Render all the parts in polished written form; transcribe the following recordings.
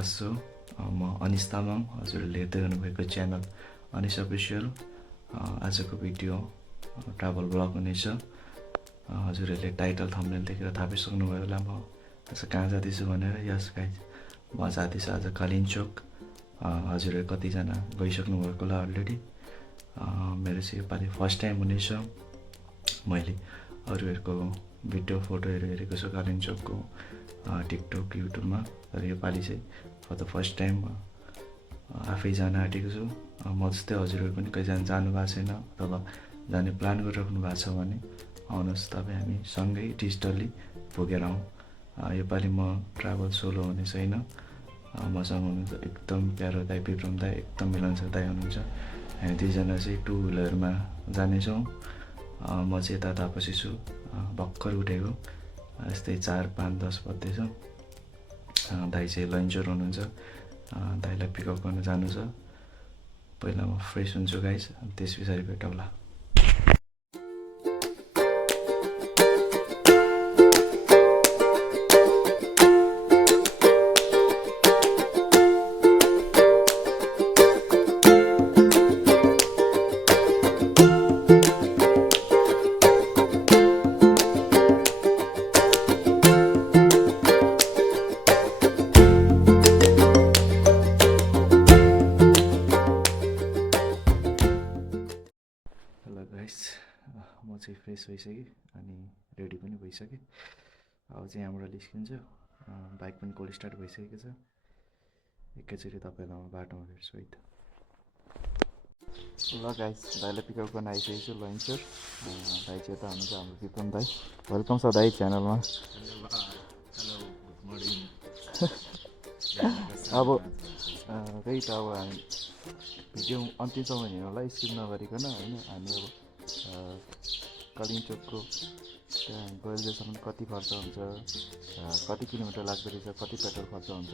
अभिलाष छु। म अनिश तामाङ, हजुरहरूले हेर्दै हुनुभएको च्यानल अनिश अफिसियल। आजको भिडियो ट्राभल ब्लग हुनेछ। हजुरहरूले टाइटल थम्बनेल देखेर थाहा पाइसक्नुभयो होला म आज कहाँ जाँदैछु भनेर। यस गाइज, म जाँदैछु आज कालिम्पोङ। हजुरहरू कतिजना गइसक्नु भएको होला अलरेडी। मेरो चाहिँ योपालि फर्स्ट टाइम हुनेछ। मैले अरूहरूको भिडियो फोटोहरू हेरेको छु कालिम्पोङको टिकटक युट्युबमा, तर योपालि चाहिँ फर द फर्स्ट टाइम आफै जान आँटेको छु। म जस्तै हजुरहरू पनि कतिजना जानु भएको छैन अथवा जाने प्लान गरिराख्नु भएको छ भने आउनुहोस्, तपाईँ हामी सँगै डिजिटल्ली पुगेर आउँ। योपालि म ट्राभल सोलो हुने छैन। मसँग हुनुहुन्छ एकदम प्यारो दाइ विक्रम दाइ, एकदम मिलनसार दाइ हुनुहुन्छ। हामी दुईजना चाहिँ टु व्हिलरमा जानेछौँ। म चाहिँ यता तापसी छु, भर्खर उठेको, यस्तै 4, 5, 10 बज्दैछ। दाइ चाहिँ लन्चर हुनुहुन्छ, दाइलाई पिकअप गर्न जानु छ। पहिला म फ्रेस हुन्छु गाइस, त्यस पछाडि भेटौँला। म चाहिँ फ्रेस भइसकेँ अनि रेडी पनि भइसकेँ। अब चाहिँ यहाँबाट निस्किन्छु। बाइक पनि कोल्ड स्टार्ट भइसकेको छ। एकैचोटि तपाईँलाई म बाटोमा भेट्छु है त। ल गाइस, दाइलाई पिकअप गर्न आइसकेको छु लन्चर। दाइ चाहिँ यता हुनुहुन्छ हाम्रो विक्रम दाइ। वेलकम छ दाइ च्यानलमा। अब त्यही त, अब हामी भिडियो अन्तिमसम्म हेर्नुलाई स्किप नगरिकन होइन। हामी अब कालिम्पोङको त्यहाँ गइन्जेलसम्म कति खर्च हुन्छ, कति किलोमिटर लाग्दो रहेछ, कति पेट्रोल खर्च हुन्छ,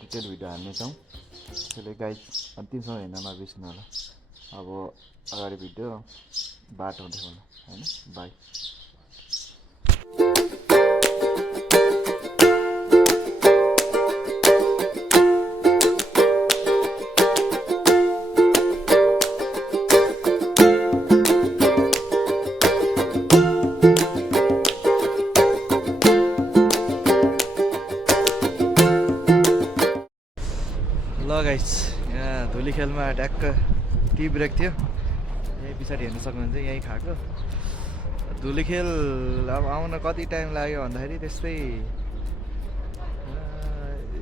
डिटेल भिडियो हाल्नेछौँ। त्यसैले गाइड अन्तिमसम्म हेर्न नबिर्सनु होला। अब अगाडि भिडियो बाटो देखाउनु होइन। बाई। ल गाइस, यहाँ धुलीखेलमा ट्याक्क टी ब्रेक थियो। यहीँ पछाडि हेर्न सक्नुहुन्छ, यहीँ खाएको। धुलीखेल अब आउन कति टाइम लाग्यो भन्दाखेरि त्यस्तै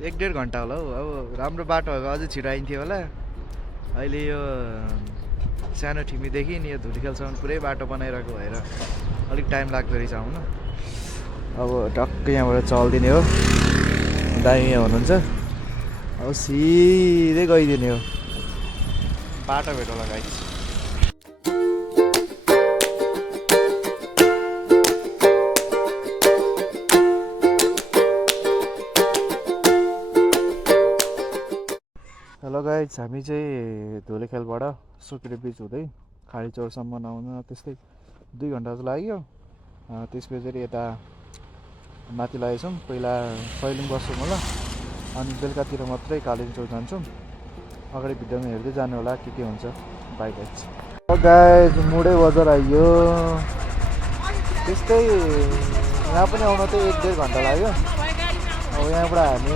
1-1.5 घन्टा होला हौ। अब राम्रो बाटो भएको अझै छिटो आइन्थ्यो होला। अहिले यो सानो ठिमीदेखि यो धुलीखेलसम्म पुरै बाटो बनाइरहेको भएर अलिक टाइम लाग्दो रहेछ आउन। अब टक्कै यहाँबाट चल्दिने हो। दाइ यहाँ हुनुहुन्छ, अब सिधै गइदिने हो। बाटो भेटौँला गाइस। हेलो गाइस, हामी चाहिँ धुलीखेलबाट सुक्रे ब्रिज हुँदै खाडी चौरसम्म आउन त्यस्तै 2 घन्टा जस्तो लाग्यो। त्यसपछि यता माथि लागेछौँ। पहिला सैलुङ बस्छौँ होला, अनि बेलुकातिर मात्रै कालिम्पोङ जान्छौँ। अगाडि भिडियोमा हेर्दै जानु होला के हुन्छ। By guys. गाइस, मुडै बजार आइयो। त्यस्तै यहाँ पनि आउन चाहिँ 1-1.5 घन्टा लाग्यो। अब यहाँबाट हामी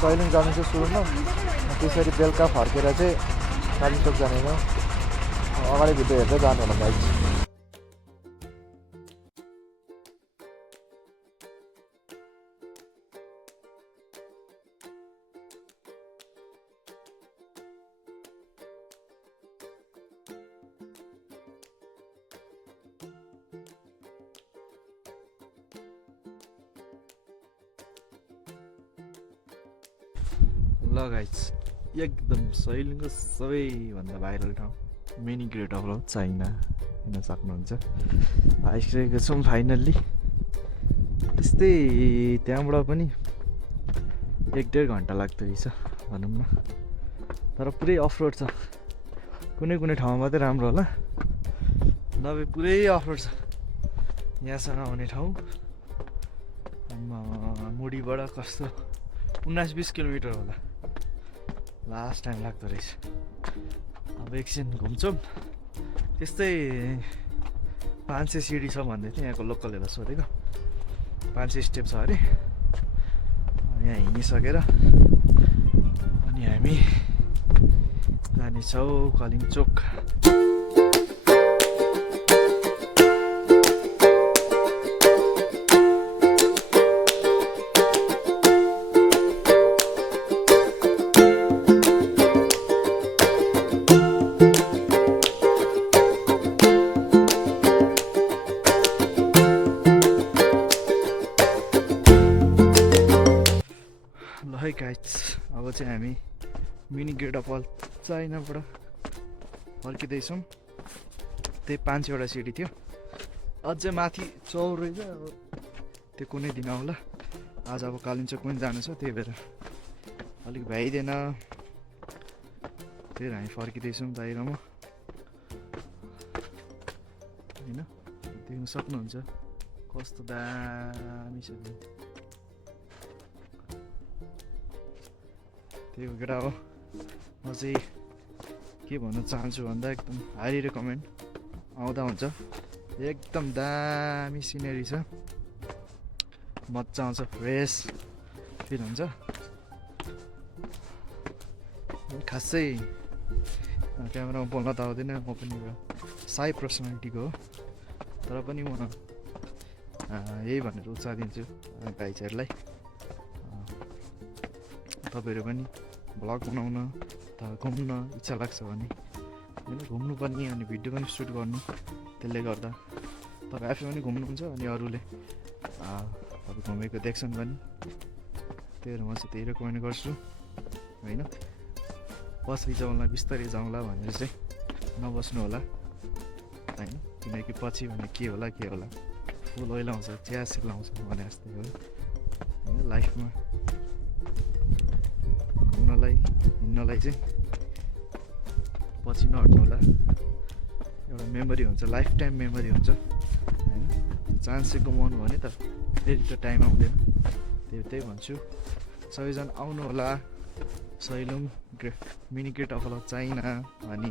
सैलुङ जानेछौँ सुरुमा, त्यसरी बेलुका फर्केर चाहिँ कालिम्पोङ जाने हो। अगाडि भिडियो हेर्दै जानु होला गाइस। ल गाइस, एकदम सैलुङको सबैभन्दा भाइरल ठाउँ मिनी ग्रेट अफ चाइना हेर्न सक्नुहुन्छ। आइसकेको छौँ फाइनल्ली। त्यस्तै त्यहाँबाट पनि 1-1.5 घन्टा लाग्दो रहेछ भनौँ न, तर पुरै अफरोड छ। कुनै कुनै ठाउँमा मात्रै राम्रो होला, नभए पुरै अफरोड छ यहाँसँग आउने ठाउँ। मुडीबाट कस्तो 19-20 किलोमिटर होला लास्ट टाइम लाग्दो रहेछ। अब एकछिन घुम्छौँ। त्यस्तै 500 सिडी छ भन्दै थियो यहाँको लोकलहरूलाई सोधेको। 500 स्टेप छ अरे। यहाँ हिँडिसकेर अनि हामी जानेछौँ कालिम्चोक। ल है गाइज, अब चाहिँ हामी मिनी गेट अफ अल चाइनाबाट फर्किँदैछौँ। त्यही 5वटा सिडी थियो। अझै माथि चौर रहेछ। अब त्यो कुनै दिन आउला। आज अब कालिम्चोक पनि जानु छ, त्यही भएर अलिक भ्याइदिएन। त्यही भएर हामी फर्किँदैछौँ बाहिर म होइन। देख्न सक्नुहुन्छ कस्तो दामी छ। त्यही भएर हो म चाहिँ के भन्न चाहन्छु भन्दा एकदम हाइली रेकमेन्ड आउँदा हुन्छ। एकदम दामी सिनेरी छ, मजा आउँछ, फ्रेस फिल हुन्छ। खासै क्यामेरामा बोल्न त आउँदैन, म पनि एउटा साई पर्सनालिटीको हो। तर पनि म यही भनेर उत्साह दिन्छु भाइहरूलाई। तपाईँहरू पनि भ्लग बनाउन अथवा घुम्न इच्छा लाग्छ भने होइन, घुम्नु पनि अनि भिडियो पनि सुट गर्नु। त्यसले गर्दा तपाईँ आफै पनि घुम्नुहुन्छ अनि अरूले तपाईँ घुमेको देख्छन् भने। त्यही भएर म चाहिँ त्यही रेकमेन्ड गर्छु होइन। पछि जाउँला बिस्तारै जाउँला भनेर चाहिँ नबस्नु होला होइन। किनकि पछि भने के होला फुल ओइलाउँछ चिया सिलाउँछ भने जस्तै हो होइन। लाइफमा घुम्नलाई हिँड्नलाई चाहिँ पछि नहट्नु होला। एउटा मेमोरी हुन्छ, लाइफ टाइम मेमोरी हुन्छ होइन। चान्स चाहिँ गुमाउनु भने त फेरि त टाइम आउँदैन। त्यही भन्छु, सबैजना आउनु होला। Sailung mini gate of all China अनि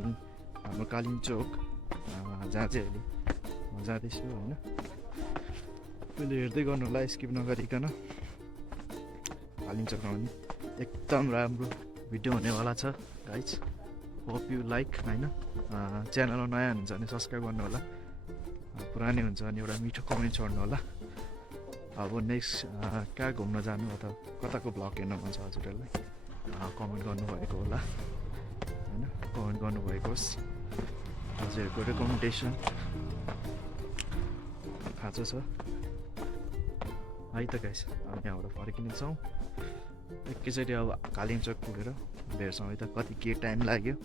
हाम्रो कालिम्चोक जहाँ चाहिँ अहिले म जाँदैछु होइन। पहिले हेर्दै गर्नु होला स्किप नगरिकन। कालिम्चोकमा पनि एकदम राम्रो भिडियो हुनेवाला छ गाइज। होप यु लाइक होइन। च्यानलमा नयाँ हुनुहुन्छ भने सब्सक्राइब गर्नु होला। पुरानै हुन्छ भने एउटा मिठो कमेन्ट छोड्नु होला। अब नेक्स्ट कहाँ घुम्न जानु अथवा कताको भ्लग हेर्नु मन छ हजुरहरूलाई कमेन्ट गर्नुभएको होला होइन। कमेन्ट गर्नुभएको होस्। हजुरहरूको रेकमेन्डेसन खाँचो छ है त गाइस। अब यहाँबाट फर्किनेछौँ एकैचोटि। अब कालिम्चोक पुगेर भेट्छौँ है त। कति के टाइम लाग्यो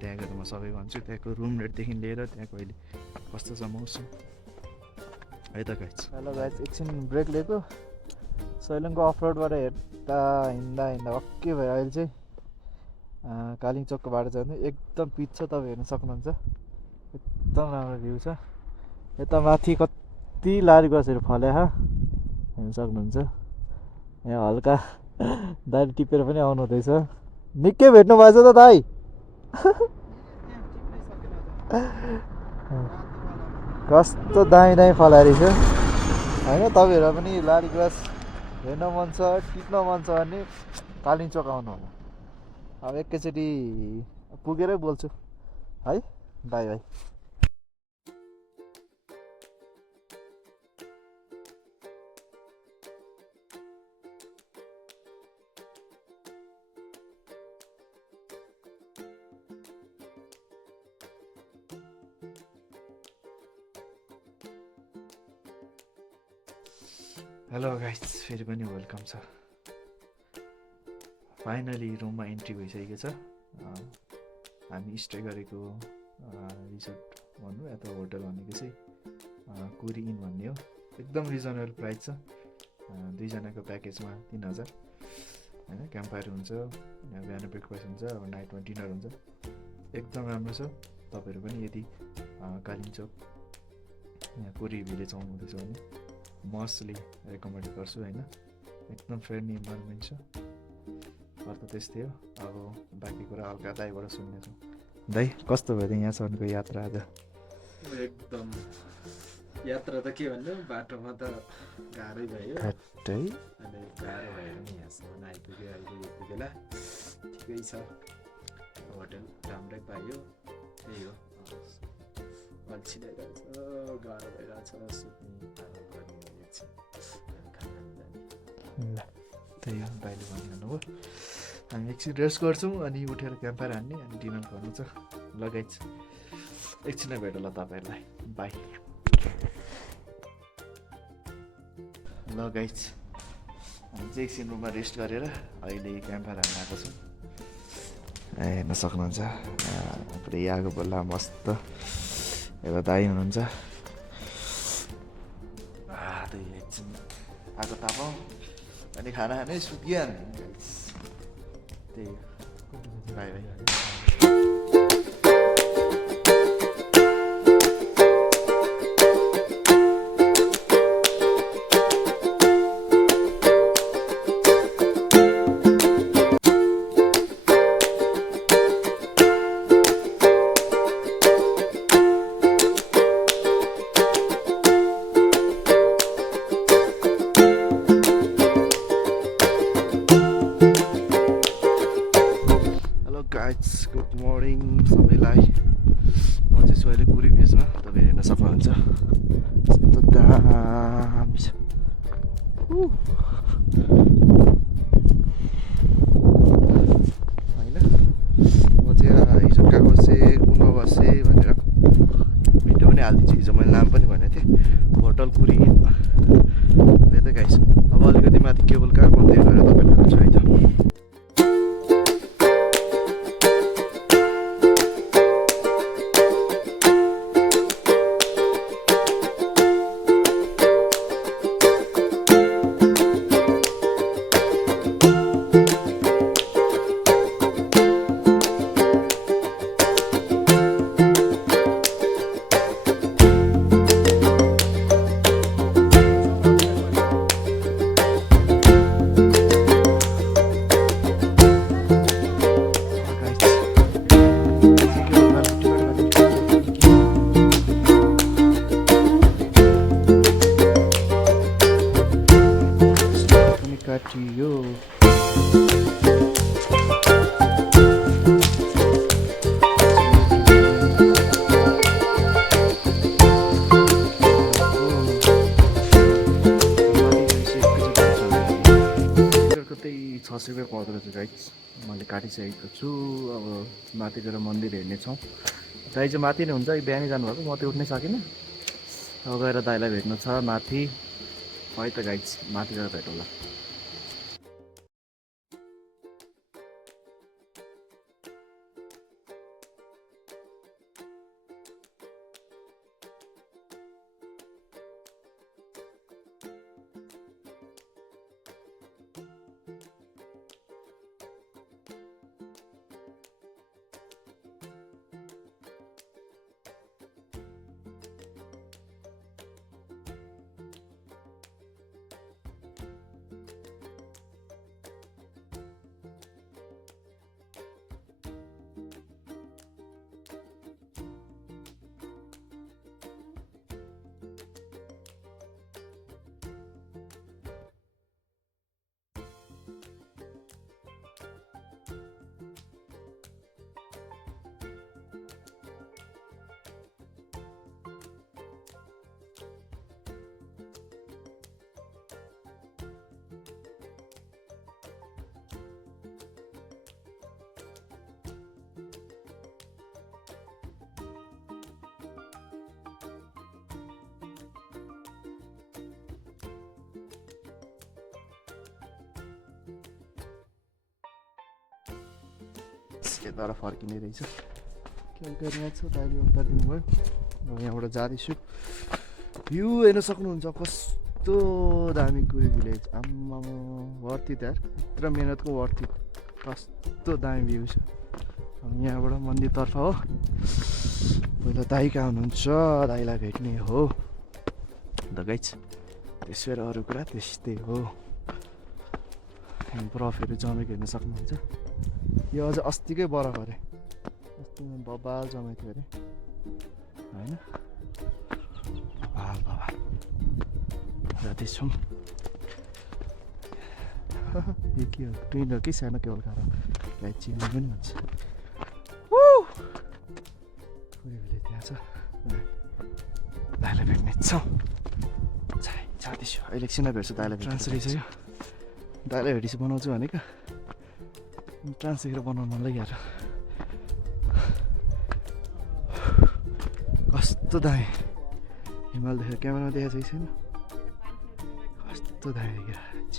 त्यहाँ गएर म सबै भन्छु। त्यहाँको रुम रेटदेखि लिएर त्यहाँको अहिले कस्तो छ मौसम है त गाइस। हेलो गाइस, एकछिन ब्रेक लिएको। सैलुङको अफ रोडबाट हिँड्दा वाक्कै भयो। अहिले चाहिँ कालिम्चोकको बाटो जाँदै एकदम पिच छ, तपाईँ हेर्न सक्नुहुन्छ। एकदम राम्रो भ्यू छ। यता माथि कति लारी गाछहरू फल्या हेर्न सक्नुहुन्छ। यहाँ हल्का दारी टिपेर पनि आउनु हुँदैछ। निकै भेट्नु भएछ त दाइ। कस्तो दामी दामी फलारी छ होइन। तपाईँहरूलाई पनि लारी ग्रास हेर्न मन छ, टिप्न मन छ भने कालिम्चोक आउनु होला। अब एकैचोटि पुगेरै बोल्छु है। By by. हेलो गाइस, फेरि पनि वेलकम छ। फाइनली रुममा इन्ट्री भइसकेको छ। हामी स्टे गरेको रिसोर्ट भन्नु अथवा होटल भनेको चाहिँ कुरी इन भन्ने हो। एकदम रिजनेबल प्राइस छ। 2 जनाको प्याकेजमा 3000 होइन। क्याम्पफायर हुन्छ, बिहान ब्रेकफास्ट हुन्छ, अब नाइटमा डिनर हुन्छ। एकदम राम्रो छ। तपाईँहरू पनि यदि कालिम्चोक यहाँ कुरी भिलेज आउनुहुँदैछ भने मस्टली रेकमेन्ड गर्छु होइन। एकदम फ्रेन्डली इन्भाइरोमेन्ट छ। अरू त त्यस्तै हो। अब बाँकी कुरा हल्का दाइबाट सुन्नेछौँ। दाइ कस्तो भयो त यहाँसम्मको यात्रा आज? एकदम यात्रा त के भन्नु, बाटोमा त गाह्रै भयो। घट्टै अनि गाह्रो भएर नि यहाँसम्म आइपुग्यो। अहिले यति बेला ठिकै छ, होटल राम्रै पाइयो। त्यही हो, अल्छिरहेको छ, गाह्रो भइरहेछ, सुत्ने आराम गर्ने एकछिन खाना जाने। ल त्यही हो, दाइले भनिहाल्नु भयो। हामी एकछिन रेस्ट गर्छौँ अनि उठेर क्याम्पफायर हान्ने अनि डिनर गर्नु छ। ल गाइज एकछिनै भेटौँ ल तपाईँहरूलाई, बाई। ल गाइज हामी चाहिँ एकछिन रुममा रेस्ट गरेर अहिले क्याम्पफायर हान्न आएको छौँ। हेर्न सक्नुहुन्छ पुरै आगो बल्ला मस्त। एउटा दाइ हुनुहुन्छ, त्यही एकछिन आगो तापौँ अनि खाना खानै सुतिहाल्ने। त्यही हो, बाई बाई। गुड मर्निङ सबैलाई। म चाहिँ छु अहिले कुरी बिचमा, तपाईँ हेर्न सक्नुहुन्छ। कस्तो दामी छ होइन। म चाहिँ हिजो कहाँ बसेँ कुनमा बसेँ भनेर भिडियो पनि हालिदिन्छु। हिजो मैले नाम पनि भनेको थिएँ, होटल कुरी हिलमा। है त गाइस, अब अलिकति माथि केबल कार म त्यही भएर तपाईँलाई भन्छु है त। काटियो त्यही 600 रुपियाँ पर्दो रहेछ गाइस। मैले काटिसकेको छु। अब माथि गएर मन्दिर हेर्नेछौँ। दाइ चाहिँ माथि नै हुन्छ, बिहानै जानुभएको, म त्यो उठ्नै सकिनँ। अब गएर दाइलाई भेट्नु छ माथि। है त गाइस, माथि गएर भेटौँ ल। यताबाट फर्किने रहेछ। के गरिरहेको छ दाइले उता दिनुभयो। म यहाँबाट जाँदैछु। भ्यू हेर्न सक्नुहुन्छ कस्तो दामी कुरी भिलेज। आम्मा वर्थ इट यार, यत्रो मेहनतको वर्थ इट। कस्तो दामी भ्यू छ। यहाँबाट मन्दिरतर्फ हो। पहिला दाइ कहाँ हुनुहुन्छ, दाइलाई भेट्ने हो द गाइज। त्यसै अरू कुरा त्यस्तै हो। बरफहरू जमेको हेर्न सक्नुहुन्छ। यो अझ अस्तिकै बरफ अरे, अस्ति बबाल जमेको थियो अरे होइन, बबाल जाँदैछौँ। यो के हो, ट्विन हो कि सानो केवल कार गाई चिन्नु पनि हुन्छ। खोरीहरूले त्यहाँ छ, दाइलाई भेट्ने छौँ। जाँदैछु अहिले एकछिनमा भेट्छु दाइलाई। ट्रान्स रहेछ यो, दाइलाई भेटेपछि बनाउँछु भनेको, ट्रान्स देखेर बनाउनु मन लागिहाल्यो। कस्तो दामी हिमाल देखेर क्यामेरामा देखाएको चाहिँ छैन, कस्तो दामी देखिरहेको छ।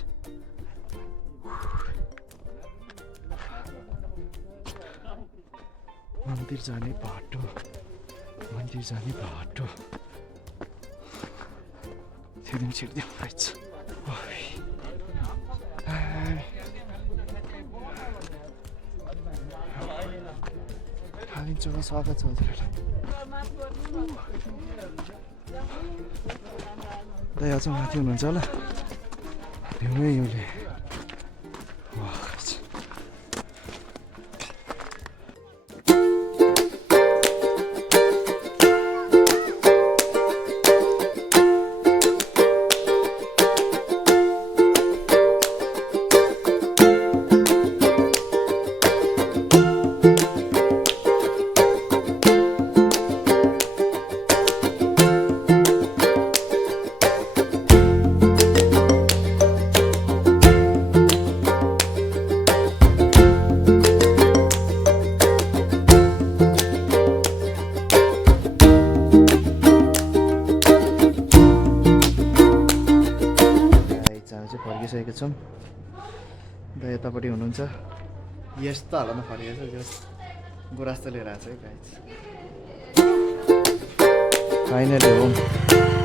मन्दिर जाने बाटो, मन्दिर जाने बाटो छिरिदिउँ रहेछ। खालिन्चोमा स्वागत छ हजुरहरूलाई। दाइ अझ माथि हुनुहुन्छ होला, हिउँमै हिउँले फर्किसकेको छौँ। दा यतापट्टि हुनुहुन्छ, यस्तो हालतमा फर्केको छ, गुराँस त लिएर आएको छ है गाइस। Finally home.